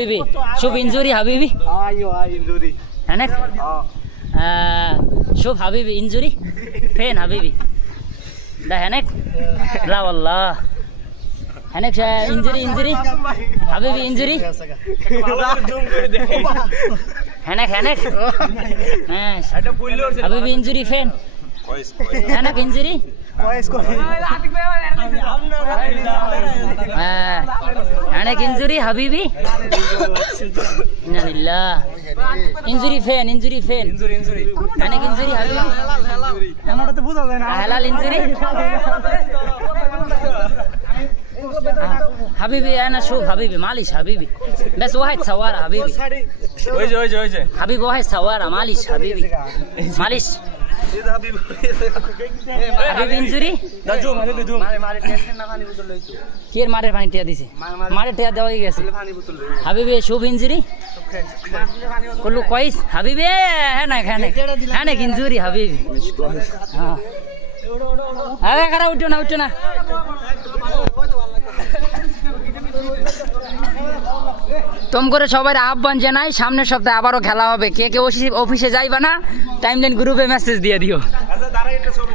حبيبي شوف انظري حبيبي ايوه انظري هناك شوف حبيبي انظري فين حبيبي ده هناك لا والله هناك انظري حبيبي انظري هناك ماشي حبيبي انظري فين هناك انظري كويس هناك انظري حبيبي إنا لله انظري فين هناك انظري حبيبي আমার তো বুঝা যায় না حلال انظري حبيبي انا شوف حبيبي معلش حبيبي بس واحد صورة حبيبي ওই যে حبيبي واحد صورة معلش حبيبي معلش حبيبي انظري জুম মারে টেনশন না পানি বোতল লইতো কি এর মারের পানি টিয়া দিছে মারের টিয়া দেওয়া গেছে পানি বোতল লই حبيبي شوف انظري كله كويس حبيبي هناك انظري حبيبي हाँ আরে কারা উঠো না তোম করে সবাই আহ্বান জানাই সামনের সপ্তাহে আবারও খেলা হবে কে কে অফিসে যাইবা না টাইমলাইন গ্রুপে মেসেজ দিয়ে দিও আচ্ছা দাঁড়াই একটা ছবি